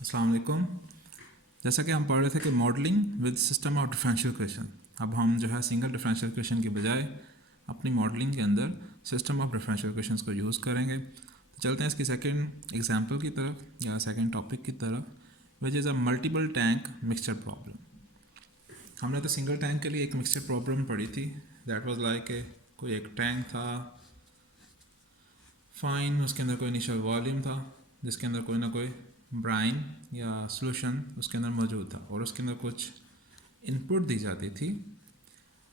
अस्सलाम वालेकुम। जैसा कि हम पढ़ रहे थे कि modelling with system of differential equation, अब हम जो है सिंगल डिफरेंशियल इक्वेशन के बजाय अपनी मॉडलिंग के अंदर सिस्टम ऑफ डिफरेंशियल इक्वेशंस को यूज़ करेंगे। तो चलते हैं इसकी सेकंड एग्जांपल की तरफ या सेकंड टॉपिक की तरफ, which is a multiple tank mixture problem. हमने तो सिंगल टैंक के लिए एक मिक्सचर प्रॉब्लम पढ़ी थी। दैट वाज लाइक कोई एक टैंक था फाइन, उसके अंदर कोई इनिशियल वॉल्यूम था जिसके अंदर कोई ना कोई ब्राइन या सॉल्यूशन उसके अंदर मौजूद था और उसके अंदर कुछ इनपुट दी जाती थी।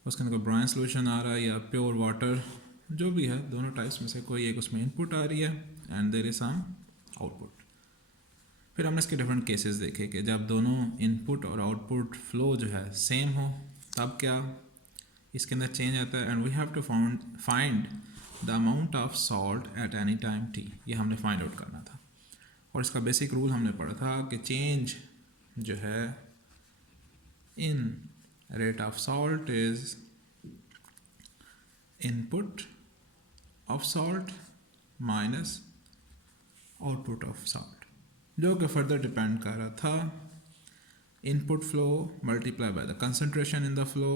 उसके अंदर कोई ब्राइन सॉल्यूशन आ रहा है या प्योर वाटर, जो भी है, दोनों टाइप्स में से कोई एक उसमें इनपुट आ रही है and there is some output. फिर हमने इसके डिफरेंट केसेस देखे कि जब दोनों इनपुट और आउटपुट फ्लो जो है सेम हो तब क्या इसके अंदर चेंज आता है, and we have to find the amount of salt at any time t. ये हमने फाइंड आउट करना था और इसका बेसिक रूल हमने पढ़ा था कि चेंज जो है in rate of salt is input of salt minus output of salt, जो कि फर्दर डिपेंड कर रहा था input flow multiply by the concentration in the flow.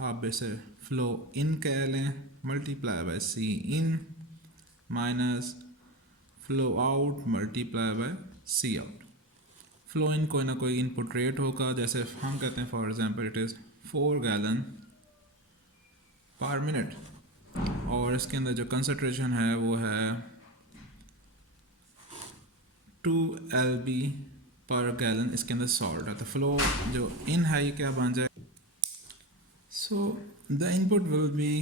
आप इसे फ्लो इन कह लें multiply by C in minus flow out multiply by C out. Flow in कोई ना कोई इनपुट रेट होगा, जैसे हम कहते हैं for example it is 4 gallon पर मिनट, और इसके अंदर जो कंसंट्रेशन है वो है 2 LB पर गैलन। इसके अंदर सॉल्ट है तो फ्लो जो इन है ये क्या बन जाए, so the input will be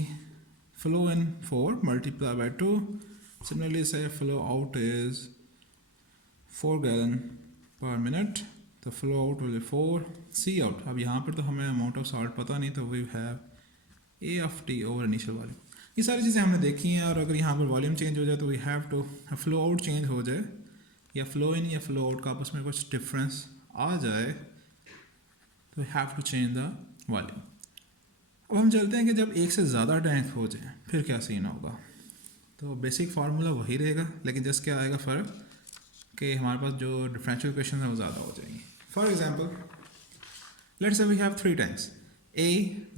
flow in 4 multiply by 2. Similarly say flow out is 4 gallon per minute, तो flow out will be 4 C out। अब यहाँ पर तो हमें amount of salt पता नहीं, तो we have A of T over initial volume। ये सारी चीज़ें हमने देखी हैं, और अगर यहाँ पर वॉल्यूम चेंज हो जाए तो we have to flow out change हो जाए या flow in या flow out का आपस में कुछ डिफरेंस आ जाए तो we have to change the volume। अब हम चलते हैं कि जब एक से ज़्यादा टैंक हो जाए फिर क्या सीन होगा। तो बेसिक फार्मूला वही रहेगा, लेकिन जस्ट क्या आएगा फ़र्क कि हमारे पास जो डिफरेंशियल इक्वेशन है वो ज़्यादा हो जाएंगी। For example let's say we have 3 tanks A,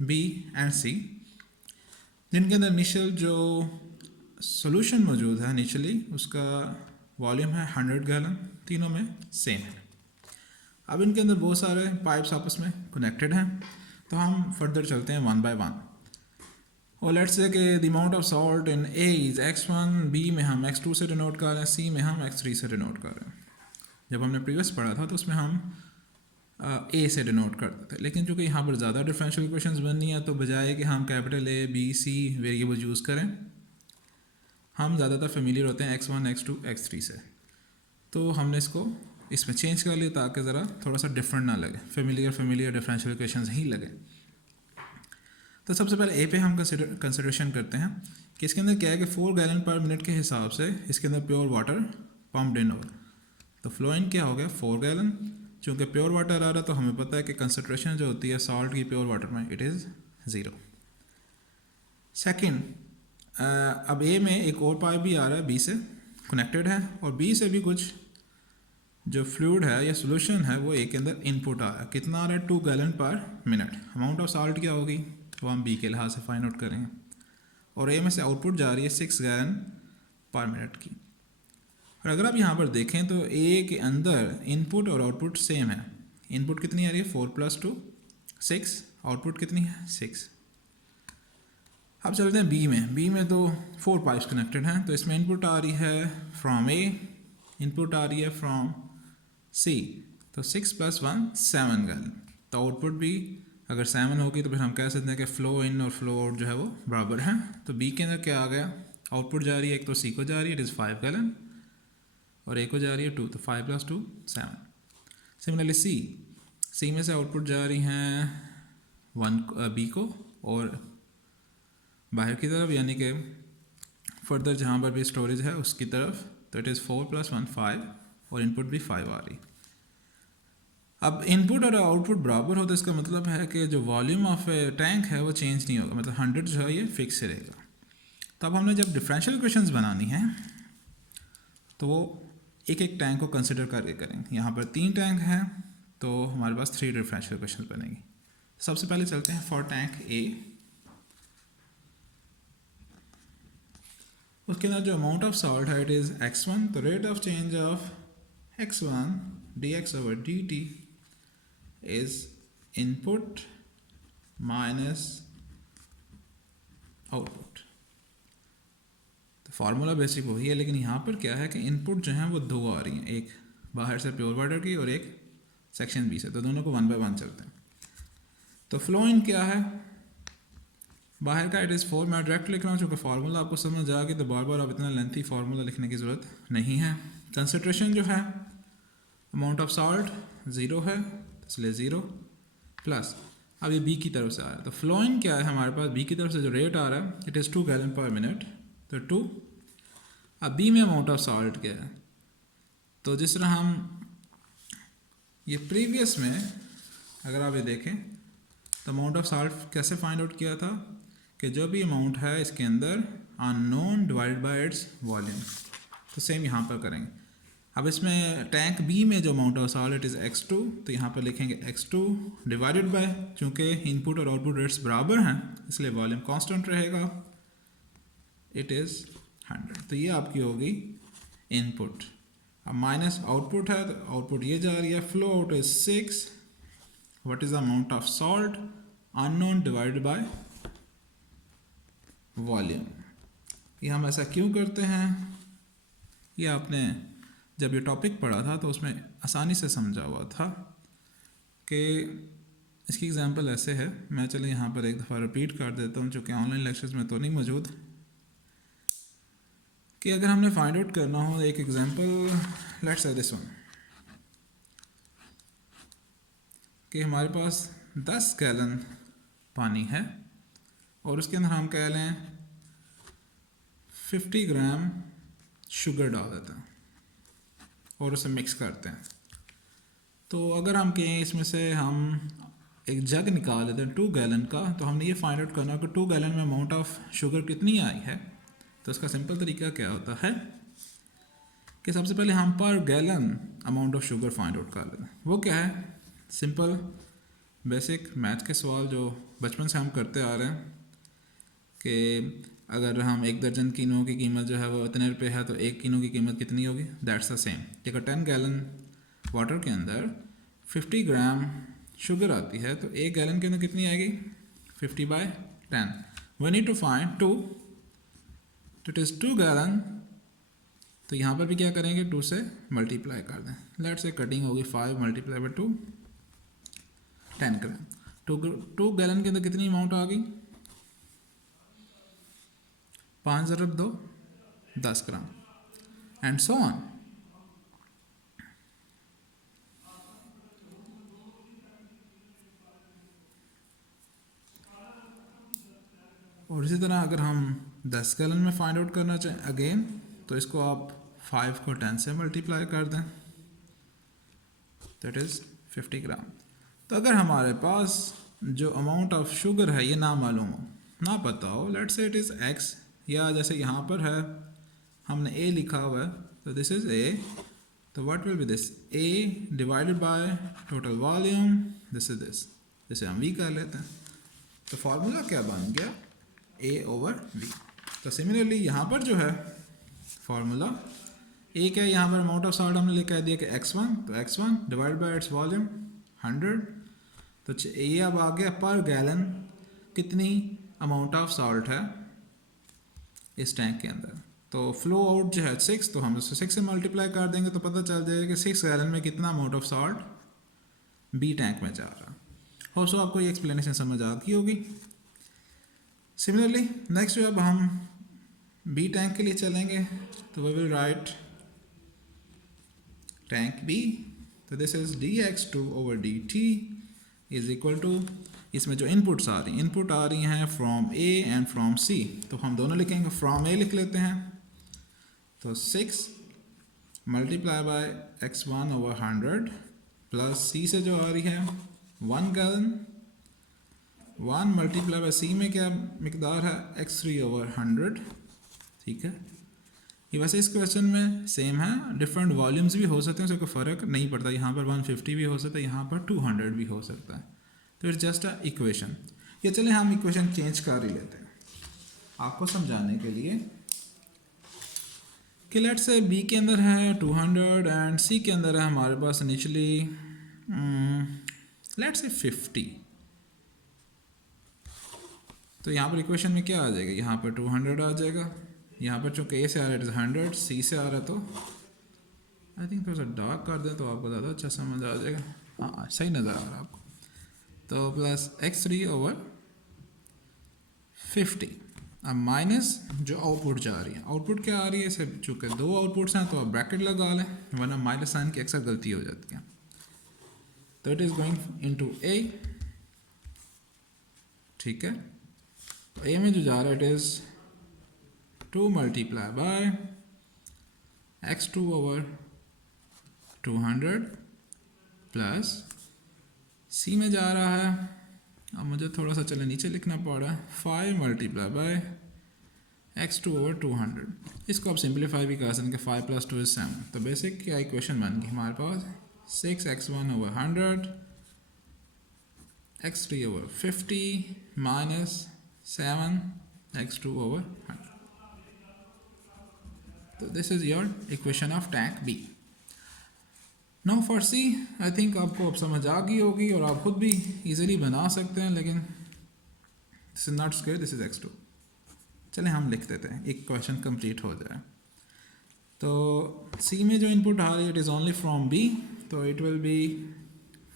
B and C, जिनके अंदर इनिशियल जो सॉल्यूशन मौजूद है इनिशियली उसका वॉल्यूम है 100 गैलन, तीनों में सेम है। अब इनके अंदर बहुत सारे पाइप्स आपस में कनेक्टेड हैं, तो हम फर्दर चलते हैं वन बाय वन। और लेट्स से कि the amount of salt in A is x1, B में हम x2 से डिनोट कर रहे हैं, C में हम x3 से डिनोट कर रहे हैं। जब हमने प्रीवियस पढ़ा था तो उसमें हम A से डिनोट करते थे, लेकिन चूँकि यहाँ पर ज़्यादा डिफरेंशियल इक्वेशंस बननी है तो बजाय कि हम capital A, B, C variable use करें, हम ज़्यादातर फेमिलियर होते हैं x1, x2, x3 से, तो हमने इसको इसमें चेंज कर लिया ताकि ज़रा थोड़ा सा डिफरेंट ना लगे, फेमिलियर डिफरेंशियल इक्वेशंस ही लगे। तो सबसे पहले ए पे हम कंसिडरेशन करते हैं कि इसके अंदर क्या है कि 4 गैलन पर मिनट के हिसाब से इसके अंदर प्योर वाटर पम्प्ड इन हो, तो फ्लो इन क्या हो गया 4 गैलन। चूँकि प्योर वाटर आ रहा तो हमें पता है कि कंसनट्रेशन जो होती है सॉल्ट की प्योर वाटर में इट इज़ 0। सेकेंड, अब ए में एक और पाइप भी आ रहा है, बी से कनेक्टेड है, और बी से भी कुछ जो फ्लूइड है या सोल्यूशन है वो ए के अंदर इनपुट आ रहा है। कितना आ रहा है 2 गैलन पर मिनट। अमाउंट ऑफ सॉल्ट क्या होगी वो हम बी के लिहाज से फाइंड आउट करेंगे, और ए में से आउटपुट जा रही है 6 गैलन पर मिनट की। और अगर आप यहाँ पर देखें तो ए के अंदर इनपुट और आउटपुट सेम है। इनपुट कितनी आ रही है 4 + 2 6, आउटपुट कितनी है 6। अब चलते हैं बी में तो 4 पाइप्स कनेक्टेड हैं, तो इसमें इनपुट आ रही है फ्रॉम ए, इनपुट आ रही है फ्रॉम सी, तो 6 + 1 7 गैलन। तो आउटपुट भी अगर 7 होगी तो फिर हम कह सकते हैं कि फ्लो इन और फ्लो आउट जो है वो बराबर हैं। तो बी के अंदर क्या आ गया, आउटपुट जा रही है, एक तो सी को जा रही है इट इज़ 5 गैलन, और ए को जा रही है 2, तो 5 + 2 7। सिमिलरली सी में से आउटपुट जा रही हैं 1 बी को और बाहर की तरफ, यानी कि फर्दर जहाँ पर भी स्टोरेज है उसकी तरफ, तो इट इज़ 4 + 1 5, और इनपुट भी 5 आ रही। अब इनपुट और आउटपुट बराबर हो तो इसका मतलब है कि जो वॉल्यूम ऑफ टैंक है वो चेंज नहीं होगा, मतलब 100 जो है ये फिक्स रहेगा। तो अब हमने जब डिफरेंशियल इक्वेशंस बनानी है तो एक एक टैंक को कंसिडर करके करेंगे। यहाँ पर 3 टैंक हैं तो हमारे पास 3 डिफरेंशियल इक्वेशन बनेंगी। सबसे पहले चलते हैं फॉर टैंक ए। उसके अंदर जो अमाउंट ऑफ सॉल्ट है इट इज़ x1, तो rate of change of x1 dx over dt is input minus output। तो फार्मूला बेसिक वही है, लेकिन यहाँ पर क्या है कि इनपुट जो है वो 2 आ रही हैं, एक बाहर से प्योर वाटर की और एक सेक्शन बी से, तो दोनों को 1 by 1 चलते हैं। तो फ्लो इन क्या है, बाहर का इट इज़ 4, मैं डायरेक्ट लिख रहा हूँ, चूँकि फार्मूला आपको समझ आ गया तो बार बार आप इतना लेंथी फार्मूला लिखने की ज़रूरत नहीं है। कंसंट्रेशन जो है अमाउंट ऑफ सॉल्ट 0 है, इसलिए 0 प्लस अब ये बी की तरफ से आ रहा है, तो फ्लो इन क्या है हमारे पास, बी की तरफ से जो रेट आ रहा है इट इज़ 2 गैलन पर मिनट, तो 2। अब बी में अमाउंट ऑफ सॉल्ट क्या है, तो जिस तरह हम ये प्रीवियस में अगर आप ये देखें तो अमाउंट ऑफ सॉल्ट कैसे फाइंड आउट किया था कि जो भी अमाउंट है इसके अंदर unknown divided by its volume, तो सेम यहाँ पर करेंगे। अब इसमें टैंक बी में जो amount of salt it is x2, तो यहाँ पर लिखेंगे x2 डिवाइडेड बाय, चूँकि इनपुट और आउटपुट रेट्स बराबर हैं इसलिए वॉल्यूम कांस्टेंट रहेगा, इट इज़ 100। तो ये आपकी होगी इनपुट। अब माइनस आउटपुट है तो आउटपुट ये जा रही है, flow out is 6, what is the amount of salt unknown divided by volume. ये हम ऐसा क्यों करते हैं, ये आपने जब ये टॉपिक पढ़ा था तो उसमें आसानी से समझा हुआ था कि इसकी एग्जांपल ऐसे है, मैं चलिए यहाँ पर एक दफ़ा रिपीट कर देता हूँ चूँकि ऑनलाइन लेक्चर्स में तो नहीं मौजूद, कि अगर हमने फाइंड आउट करना हो एक एग्जांपल लेट्स से दिस वन, कि हमारे पास 10 गैलन पानी है और उसके अंदर हम कह लें 50 ग्राम शुगर डाल देते हैं और उसे मिक्स करते हैं। तो अगर हम कहें इसमें से हम एक जग निकाल लेते हैं 2 गैलन का, तो हमने ये फाइंड आउट करना कि 2 गैलन में अमाउंट ऑफ शुगर कितनी आई है। तो इसका सिंपल तरीका क्या होता है कि सबसे पहले हम पर gallon amount of sugar find out कर लेते हैं। वो क्या है, सिंपल बेसिक मैथ के सवाल जो बचपन से हम करते आ रहे हैं कि अगर हम 1 दर्जन किनो की कीमत जो है वो इतने रुपये है तो 1 किलो की कीमत कितनी होगी, दैट्स द सेम। अगर 10 गैलन वाटर के अंदर 50 ग्राम शुगर आती है तो 1 गैलन के अंदर कितनी आएगी, 50/10। वी नीड टू फाइंड 2, तो इट इज़ 2 गैलन, तो यहाँ पर भी क्या करेंगे 2 से मल्टीप्लाई कर दें, लेट्स से कटिंग होगी 5 × 2 10 ग्राम। 2 गैलन के अंदर कितनी अमाउंट आ गई, 5 × 2 10 ग्राम एंड सो ऑन। और इसी तरह अगर हम 10 गैलन में फाइंड आउट करना चाहें अगेन, तो इसको आप 5 को 10 से मल्टीप्लाई कर दें, दैट इज़ 50 ग्राम। तो अगर हमारे पास जो अमाउंट ऑफ शुगर है ये ना मालूम हो, ना पता हो, let's say it is x, या जैसे यहाँ पर है हमने a लिखा हुआ है तो दिस इज़ a, तो what will B this, a divided by total volume, this is this, जिसे हम v कर लेते हैं। तो फार्मूला क्या बन गया, a/v। तो सिमिलरली यहाँ पर जो है फार्मूला एक है, यहाँ पर अमाउंट ऑफ सॉल्ट हमने लिखा दिया कि x1, तो x1 divide by its volume 100, तो ये अब आ गया पर गैलन कितनी अमाउंट ऑफ सॉल्ट है इस टैंक के अंदर। तो फ्लो आउट जो है 6, तो हम उसे 6 से मल्टीप्लाई कर देंगे तो पता चल जाएगा कि 6 गैलन में कितना amount of salt B tank में जा रहा है। हो सो आपको ये एक्सप्लेनेशन समझ आ गई होगी। सिमिलरली नेक्स्ट जब हम बी टैंक के लिए चलेंगे तो we will write tank B, तो this is dx2/dt is equal to, इसमें जो इनपुट्स आ रही हैं from A and from C, तो हम दोनों लिखेंगे, फ्रॉम ए लिख लेते हैं, तो 6 मल्टीप्लाई बाय x1/100 प्लस सी से जो आ रही है 1 गैलन, 1 मल्टीप्लाई बाय सी में क्या मिकदार है x3/100, ठीक है। ये वैसे इस क्वेश्चन में सेम है, डिफरेंट वॉल्यूम्स भी हो सकते हैं, उसका कोई फ़र्क नहीं पड़ता। यहाँ पर 150 भी हो सकता है, यहाँ पर 200 भी हो सकता है। तो इट्स जस्ट अ इक्वेशन। ये चले हम इक्वेशन चेंज कर ही लेते हैं आपको समझाने के लिए कि लेट्स से बी के अंदर है 200 एंड सी के अंदर है हमारे पास इनिशियली लेट्स से 50। तो यहाँ पर इक्वेशन में क्या आ जाएगा, यहाँ पर 200 आ जाएगा, यहाँ पर चूँकि ए से आ रहा है इट इज़ 100, सी से आ रहा है तो आई थिंक थोड़ा सा डार्क कर दें तो आपको ज़्यादा अच्छा समझ आ जाएगा। हाँ सही नज़र आ रहा है आपको। तो प्लस x3/50। अब माइनस जो आउटपुट जा रही है, आउटपुट क्या आ रही है, इसे चूँकि दो आउटपुट्स हैं तो आप ब्रैकेट लगा लें, वरना माइनस साइन की अक्सर गलती हो जाती है। तो it is going into A, ठीक है। तो ए में जो जा रहा है it is 2 multiply by x2/200 plus C में जा रहा है, अब मुझे थोड़ा सा चले नीचे लिखना पड़ रहा है, 5 मल्टीप्लाई बाय x2/200। इसको आप सिंप्लीफाई भी कर सकते हैं कि 5 + 2 = 7। तो बेसिक क्या इक्वेशन बन गई हमारे पास, 6x1/100 x3/50 माइनस 7x2/100। तो this is your equation of tank B. Now for C I think आपको अब समझ आ गई होगी और आप खुद भी इजीली बना सकते हैं, लेकिन this is not square, this is x2। चलें हम लिख देते हैं, एक क्वेश्चन कंप्लीट हो जाए। तो सी में जो इनपुट आ रही है it is only from B, तो इट विल बी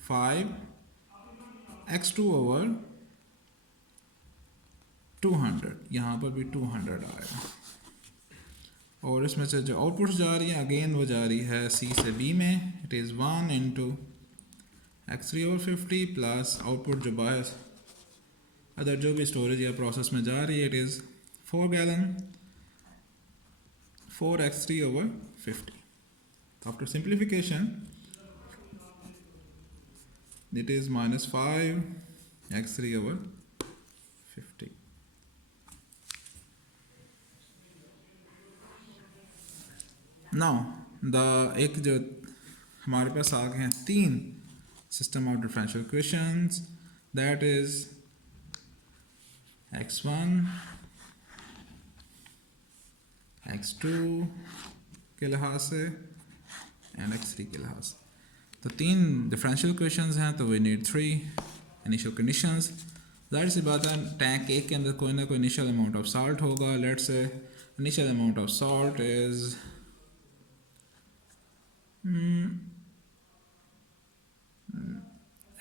5x2/200, यहाँ पर भी 200 आएगा। और इसमें से जो आउटपुट्स जा रही है अगेन वो जा रही है सी से बी में, it is 1 × x3/50 plus output जो बाहर अदर जो भी स्टोरेज या प्रोसेस में जा रही है इट इज़ 4 गैलन 4x3/50। तो after simplification it is -5x3/50। Now the एक जो हमारे पास आ गए हैं 3 system of differential equations, that is x1 x2 के लिहाज से एंड x3 के लिहाज से। तो 3 डिफरेंशियल इक्वेशंस हैं, तो वी नीड 3 इनिशियल कंडीशंस। ज़ाहिर सी बात है टैंक एक के अंदर कोई ना कोई इनिशियल अमाउंट ऑफ सॉल्ट होगा। Let's say initial amount of salt is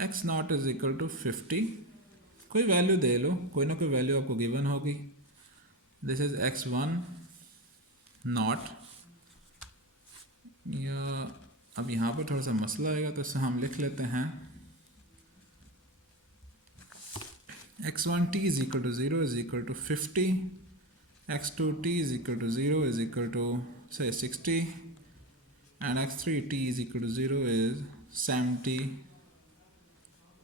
x0 = 50। कोई वैल्यू दे लो, कोई ना कोई वैल्यू आपको गिवन होगी। दिस इज x1 नॉट, या अब यहाँ पर थोड़ा सा मसला आएगा तो इसे हम लिख लेते हैं x1t = 0 = 50, x2t = 0 = say 60 and x3t = 0 is 70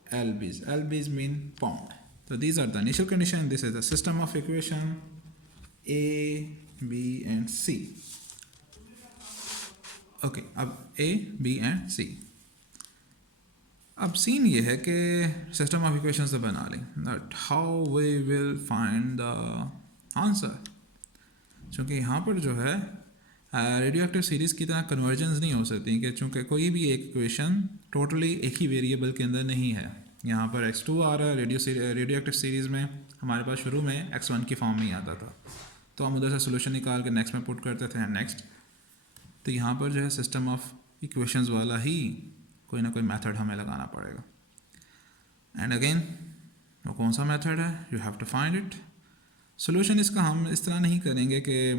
lbs. lbs mean pound. So these are the initial condition. This is the system of equation A, B and C. Okay, अब A, B and C. अब scene ये है कि system of equations तो बना लें, but how we will find the answer. क्योंकि यहाँ पर जो है रेडियो एक्टिव सीरीज़ की तरह कन्वर्जेंस नहीं हो सकती, कि चूँकि कोई भी एक इक्वेशन टोटली एक ही वेरिएबल के अंदर नहीं है। यहाँ पर x2 आ रहा है, रेडियो एक्टिव सीरीज़ में हमारे पास शुरू में x1 की फॉर्म में ही आता था, तो हम उधर से सोल्यूशन निकाल के नेक्स्ट में पुट करते थे नेक्स्ट। तो यहाँ पर जो है सिस्टम ऑफ इक्वेशंस वाला ही कोई ना कोई मेथड हमें लगाना पड़ेगा। एंड अगेन वो कौन सा मेथड है, you have to find it. Solution इसका हम इस तरह नहीं करेंगे कि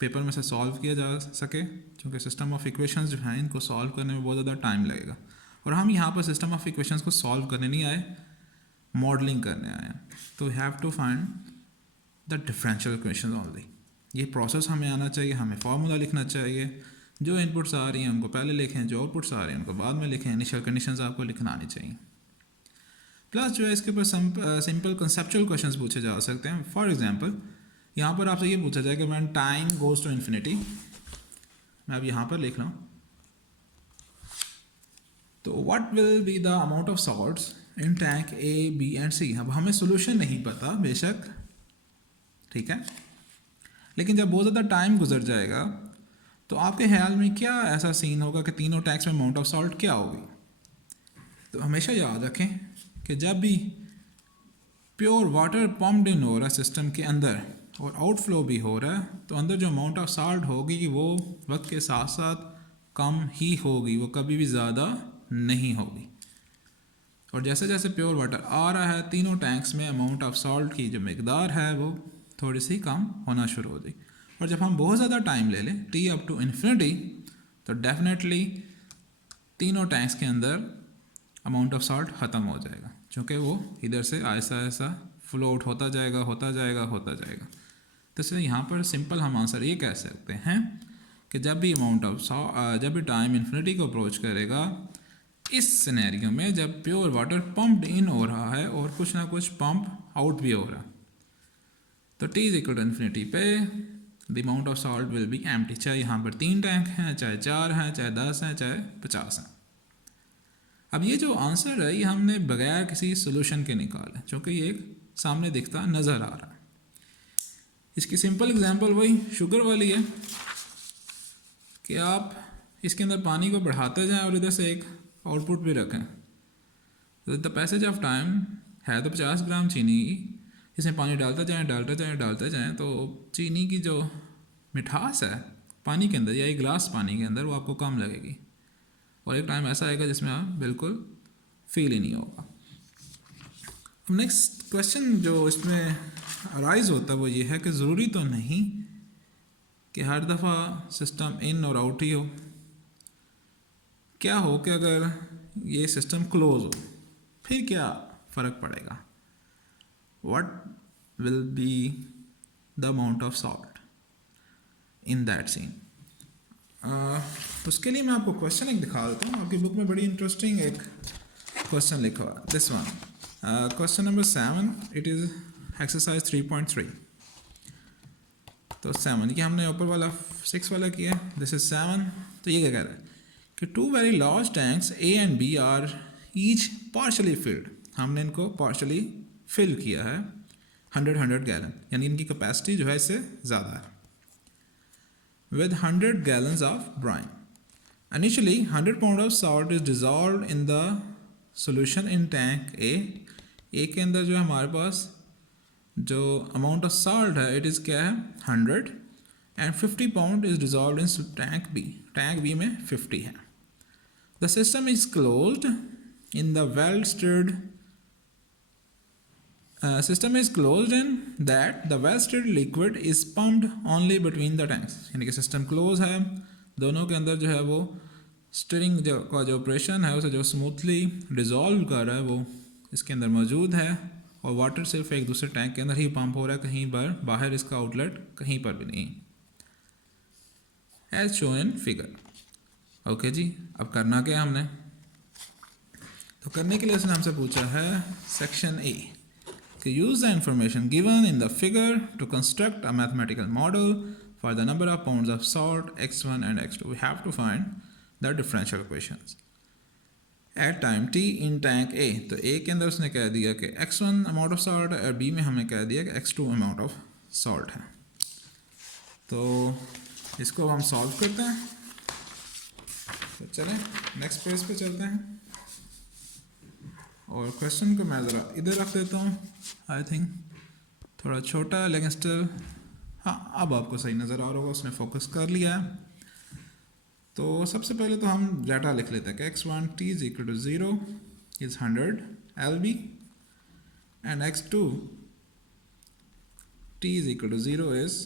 पेपर में से सॉल्व किया जा सके, क्योंकि सिस्टम ऑफ इक्वेशंस जो हैं इनको सॉल्व करने में बहुत ज़्यादा टाइम लगेगा। और हम यहाँ पर सिस्टम ऑफ इक्वेशंस को सॉल्व करने नहीं आए, मॉडलिंग करने आए हैं। तो we have to find the differential equations only. ये प्रोसेस हमें आना चाहिए, हमें फार्मूला लिखना चाहिए। जो इनपुट्स आ रही हैं उनको पहले लिखें, जो आउटपुट्स आ रहे हैं उनको बाद में लिखें। इनिशियल कंडीशंस आपको लिखना आनी चाहिए। प्लस जो है इसके ऊपर सिंपल कंसेप्चुअल क्वेश्चंस पूछे जा सकते हैं। फॉर एग्जांपल यहाँ पर आपसे ये पूछा जाए कि when time goes to infinity, मैं अब यहाँ पर लिख रहा हूँ, तो what will be the amount of salts in tank A B and C. अब हमें सोल्यूशन नहीं पता बेशक, ठीक है, लेकिन जब बहुत ज़्यादा टाइम गुजर जाएगा तो आपके ख्याल में क्या ऐसा सीन होगा कि तीनों टैंक्स में अमाउंट ऑफ सॉल्ट क्या होगी। तो हमेशा याद रखें कि जब भी प्योर वाटर पम्प्ड इन हो रहा है सिस्टम के अंदर और आउटफ्लो भी हो रहा है, तो अंदर जो अमाउंट ऑफ सॉल्ट होगी वो वक्त के साथ साथ कम ही होगी, वो कभी भी ज़्यादा नहीं होगी। और जैसे जैसे प्योर वाटर आ रहा है तीनों टैंक्स में अमाउंट ऑफ सॉल्ट की जो मकदार है वो थोड़ी सी कम होना शुरू हो जाएगी। और जब हम बहुत ज़्यादा टाइम ले लें टी अप टू इन्फिनिटी, तो डेफिनेटली तीनों टैंक्स के अंदर अमाउंट ऑफ सॉल्ट ख़त्म हो जाएगा, क्योंकि वो इधर से ऐसा ऐसा फ्लो आउट होता जाएगा होता जाएगा होता जाएगा। तो इसलिए यहाँ पर सिंपल हम आंसर ये कह सकते हैं कि जब भी जब भी टाइम इन्फिनिटी को अप्रोच करेगा, इस सिनेरियो में जब प्योर वाटर पम्प्ड इन हो रहा है और कुछ ना कुछ पंप आउट भी हो रहा है, तो T is equal to infinity पे the amount of salt will be empty. चाहे यहाँ पर 3 टैंक हैं, चाहे 4 हैं, चाहे 10 हैं, चाहे 50 हैं। अब ये जो आंसर है ये हमने बगैर किसी सोल्यूशन के निकाला, क्योंकि ये एक सामने दिखता नज़र आ रहा है। इसकी सिंपल एग्जांपल वही शुगर वाली है कि आप इसके अंदर पानी को बढ़ाते जाएं और इधर से एक आउटपुट भी रखें। तो द पैसेज ऑफ टाइम है तो 50 ग्राम चीनी, इसमें पानी डालते जाएं तो चीनी की जो मिठास है पानी के अंदर या एक गिलास पानी के अंदर वो आपको कम लगेगी, और एक टाइम ऐसा आएगा जिसमें आप बिल्कुल फील ही नहीं होगा। नेक्स्ट क्वेश्चन जो इसमें अराइज होता है वो ये है कि ज़रूरी तो नहीं कि हर दफ़ा सिस्टम इन और आउट ही हो। क्या हो कि अगर ये सिस्टम क्लोज हो फिर क्या फ़र्क पड़ेगा। What will be the amount of salt in that scene. उसके लिए मैं आपको क्वेश्चन एक दिखा देता हूँ। आपकी बुक में बड़ी इंटरेस्टिंग एक क्वेश्चन लिखा हुआ है, this one, question number 7, it is exercise 3.3। तो 7 ये हमने ऊपर वाला 6 वाला किया, दिस इज 7। तो ये क्या कह रहा है कि 2 very large tanks A and B are each partially filled. हमने इनको पार्शली फिल किया है 100 गैलन, यानी इनकी कैपेसिटी जो है इससे ज़्यादा है, with 100 gallons of brine. Initially 100 pound of salt is dissolved in the solution in tank A. A के अंदर जो है हमारे पास जो अमाउंट ऑफ सॉल्ट है इट इज़ क्या है 100 and 50 pound is dissolve in tank B. Tank B में 50 है। The system is closed in the well stirred system is closed in that the well stirred liquid is pumped only between the tanks। यानी कि system close है, दोनों के अंदर जो है वो स्टिरिंग का जो ऑपरेशन है उसे जो स्मूथली डिज़ोल्व कर रहा है वो इसके अंदर मौजूद है, और वाटर सिर्फ एक दूसरे टैंक के अंदर ही पंप हो रहा है, कहीं पर बाहर इसका आउटलेट कहीं पर भी नहीं, as show in figure. Okay जी, अब करना क्या हमने, तो करने के लिए उसने हमसे पूछा है section A to use the information given in the figure to construct a mathematical model for the number of pounds of salt x1 and x2. We have to find the differential equations at time t in tank A। तो A के अंदर उसने कह दिया कि x1 amount of salt है और B में हमें कह दिया कि x2 amount of salt है। तो इसको हम सॉल्व करते हैं। तो चलें नेक्स्ट पेज पे चलते हैं और क्वेश्चन को मैं ज़रा इधर रख देता हूँ, आई थिंक थोड़ा छोटा है लेकिन स्टिल, हाँ अब आपको सही नज़र आ रहा होगा, उसने फोकस कर लिया है। तो सबसे पहले तो हम डाटा लिख लेते हैं कि x1 t is equal to 0 is 100 LB and x2 t is equal to 0 is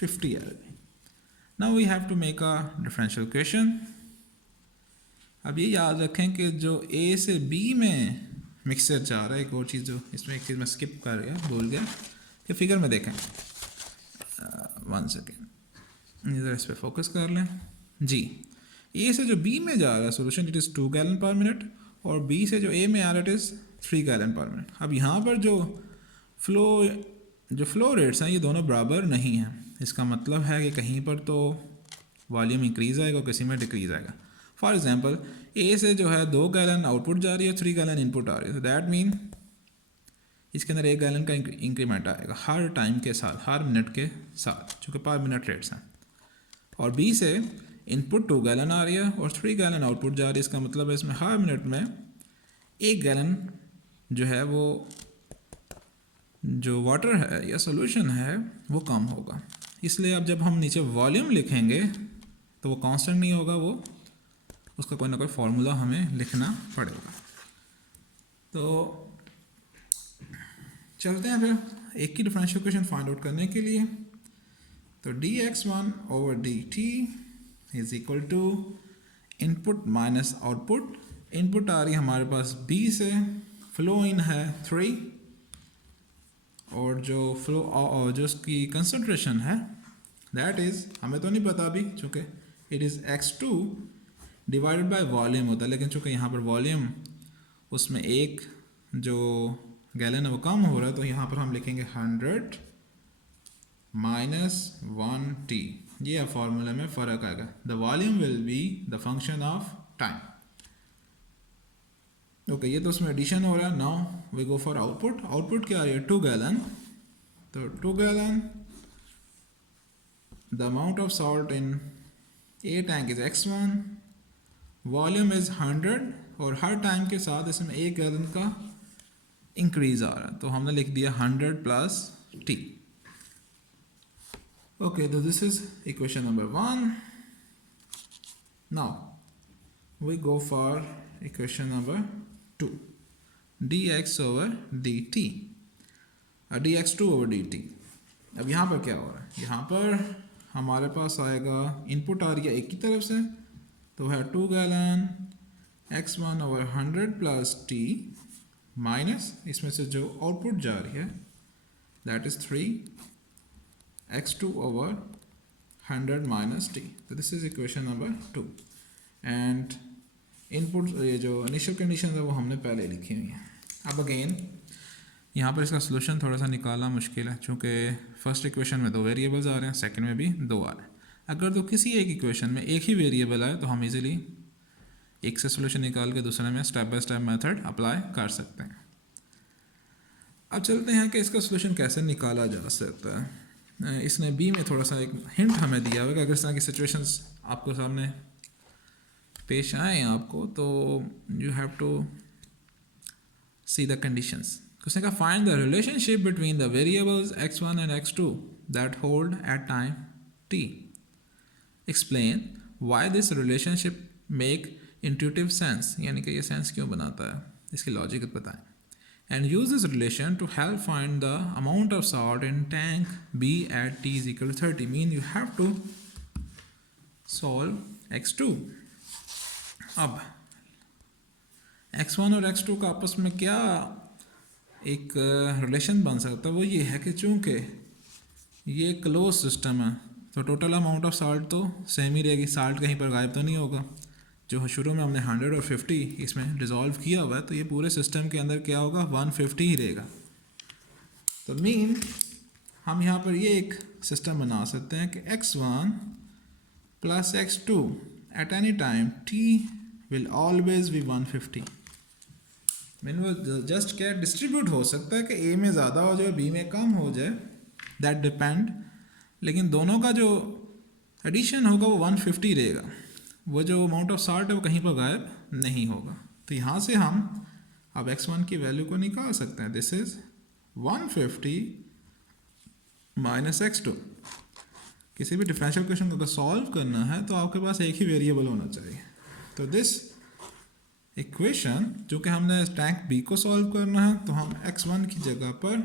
50 LB। Now we have to make a differential equation. अब ये याद रखें कि जो A से B में मिक्सचर जा रहा है, एक और चीज़ जो इसमें एक चीज़ मैं स्किप कर गया, भूल गया, ये फिगर में देखें, 1 सेकेंड इधर इस पर फोकस कर लें जी। A से जो B में जा रहा है सोल्यूशन इट इज़ 2 गैलन पर मिनट, और B से जो A में आ रहा है इट इज़ 3 गैलन पर मिनट। अब यहाँ पर जो फ्लो जो फ्लो रेट्स हैं ये दोनों बराबर नहीं हैं। इसका मतलब है कि कहीं पर तो वॉल्यूम इंक्रीज़ आएगा और किसी में डिक्रीज़ आएगा। फॉर एग्जांपल ए से जो है 2 गैलन आउटपुट जा रही है, 3 गैलन इनपुट आ रही है, तो दैट मीन इसके अंदर 1 गैलन का इंक्रीमेंट आएगा हर टाइम के साथ, हर मिनट के साथ, चूँकि पर मिनट रेट्स हैं। और बी से इनपुट 2 गैलन आ रही है और 3 गैलन आउटपुट जा रही है। इसका मतलब है इसमें हर मिनट में 1 गैलन जो है वो जो वाटर है या सॉल्यूशन है वो कम होगा। इसलिए अब जब हम नीचे वॉल्यूम लिखेंगे तो वो कांस्टेंट नहीं होगा, वो उसका कोई ना कोई फार्मूला हमें लिखना पड़ेगा। तो चलते हैं फिर एक की डिफरेंशियल इक्वेशन फाइंड आउट करने के लिए। तो dx1 over dt is equal to input minus output. Input आ रही है हमारे पास b से, फ्लो इन है 3 और जो फ्लो जो उसकी कंसंट्रेशन है दैट इज़ हमें तो नहीं पता अभी, चूँकि it is x2 divided by volume होता है, लेकिन चूँकि यहाँ पर वॉल्यूम उसमें एक जो गैलन है वो कम हो रहा है, तो यहाँ पर हम लिखेंगे 100 माइनस 1t। ये फार्मूला में फ़र्क आएगा। The volume will be the function of time. Okay, ये तो उसमें एडिशन हो रहा है। Now we go for output. Output क्या आ रही है 2 गैलन, तो 2 gallon the amount of salt in A tank is x1, volume is 100 और हर टाइम के साथ इसमें 1 गैलन का इंक्रीज आ रहा है, तो हमने लिख दिया 100 प्लस t। ओके, तो this is equation number 1। Now we go for equation number 2, dx over dt, dx2 over dt। अब यहाँ पर क्या हो रहा है, यहाँ पर हमारे पास आएगा इनपुट आ रही है एक की तरफ से, तो है 2 gallon x1 over 100 plus t minus इसमें से जो आउटपुट जा रही है that is 3 x2 over 100 minus t। तो this is equation number 2 and input ये जो इनिशियल कंडीशन है वो हमने पहले लिखी हुई है। अब अगेन यहाँ पर इसका सोल्यूशन थोड़ा सा निकालना मुश्किल है, चूँकि फर्स्ट इक्वेशन में 2 वेरिएबल्स आ रहे हैं, सेकंड में भी 2 आ रहे हैं। अगर तो किसी एक इक्वेशन में एक ही वेरिएबल आए तो हम इजीली एक से सोल्यूशन निकाल के दूसरे में step by step method apply कर सकते हैं। अब चलते हैं कि इसका सोल्यूशन कैसे निकाला जा सकता है। इसने बी में थोड़ा सा एक हिंट हमें दिया हुआ कि अगर इस तरह की सिचुएशंस आपको सामने पेश आए आपको, तो you have to see the conditions. उसने कहा find the relationship between the variables x1 and x2 that hold at time t। Explain why this relationship make intuitive sense, यानी कि ये सेंस क्यों बनाता है, इसकी लॉजिक बताएं। And use this relation to help find the amount of salt in tank b at t is equal 30। Mean you have to solve x2। अब x1 और x2 का आपस में क्या एक रिलेशन बन सकता है, वो ये है कि चूँकि ये क्लोज सिस्टम है तो टोटल अमाउंट ऑफ साल्ट तो सेम ही रहेगी, साल्ट कहीं पर गायब तो नहीं होगा। जो शुरू में हमने 100 और 50 इसमें डिज़ोल्व किया हुआ है, तो ये पूरे सिस्टम के अंदर क्या होगा 150 ही रहेगा। तो मीन हम यहाँ पर ये एक सिस्टम बना सकते हैं कि x1 plus x2 eight any time t will always be 150। Mean वो जस्ट क्या डिस्ट्रीब्यूट हो सकता है कि ए में ज़्यादा हो जाए बी में कम हो जाए, दैट डिपेंड, लेकिन दोनों का जो एडिशन होगा वो 150 रहेगा। वो जो अमाउंट ऑफ साल्ट है वो कहीं पर गायब नहीं होगा। तो यहाँ से हम अब x1 की वैल्यू को निकाल सकते हैं। This is 150 minus x2। किसी भी डिफरेंशियल इक्वेशन को अगर सॉल्व करना है तो आपके पास एक ही वेरिएबल होना चाहिए। तो दिस इक्वेशन जो कि हमने टैंक बी को सॉल्व करना है, तो हम x1 की जगह पर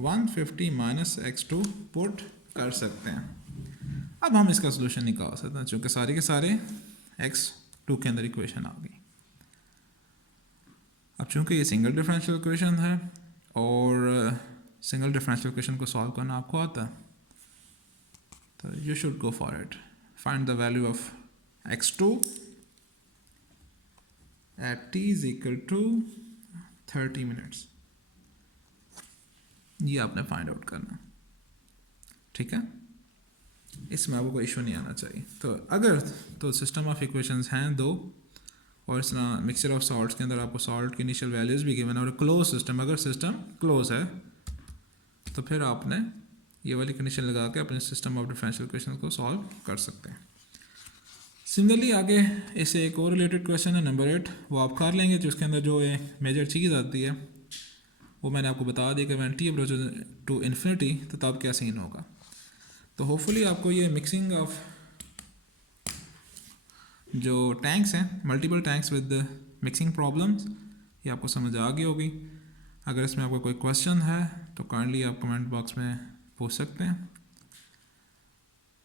150 माइनस x2 पुट कर सकते हैं। अब हम इसका सोल्यूशन निकाल सकते हैं, चूँकि सारे के सारे x2 के अंदर इक्वेशन आ गई। अब चूँकि ये सिंगल डिफरेंशियल इक्वेशन है और सिंगल डिफरेंशियल इक्वेशन को सॉल्व करना आपको आता है, तो you should go for it. Find the value of x2 at t is equal to 30 minutes. ये आपने फाइंड आउट करना, ठीक है। इसमें आपको कोई इशू नहीं आना चाहिए। तो अगर तो सिस्टम ऑफ इक्वेशंस हैं दो, और इस तरह मिक्सचर ऑफ सॉल्ट्स के अंदर आपको सॉल्ट की इनिशियल वैल्यूज़ भी गिवन है, और क्लोज सिस्टम, अगर सिस्टम क्लोज है तो फिर आपने ये वाली कंडीशन लगा के अपने सिस्टम ऑफ डिफरेंशियल इक्वेशन को सॉल्व कर सकते हैं। सिमिलरली आगे इसे एक और रिलेटेड क्वेश्चन है नंबर 8, वो आप कर लेंगे, जिसके अंदर जो ये मेजर चीज़ आती है वो मैंने आपको बता दी कि when T approaches to infinity तो तब क्या सीन होगा। तो होपफुली आपको ये मिक्सिंग ऑफ जो टैंक्स हैं, multiple tanks with mixing problems, ये आपको समझ आ गई होगी। अगर इसमें आपका कोई क्वेश्चन है तो काइंडली आप कमेंट बॉक्स में पूछ सकते हैं।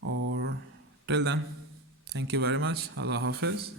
और till then thank you very much, अल्लाह हाफिज़।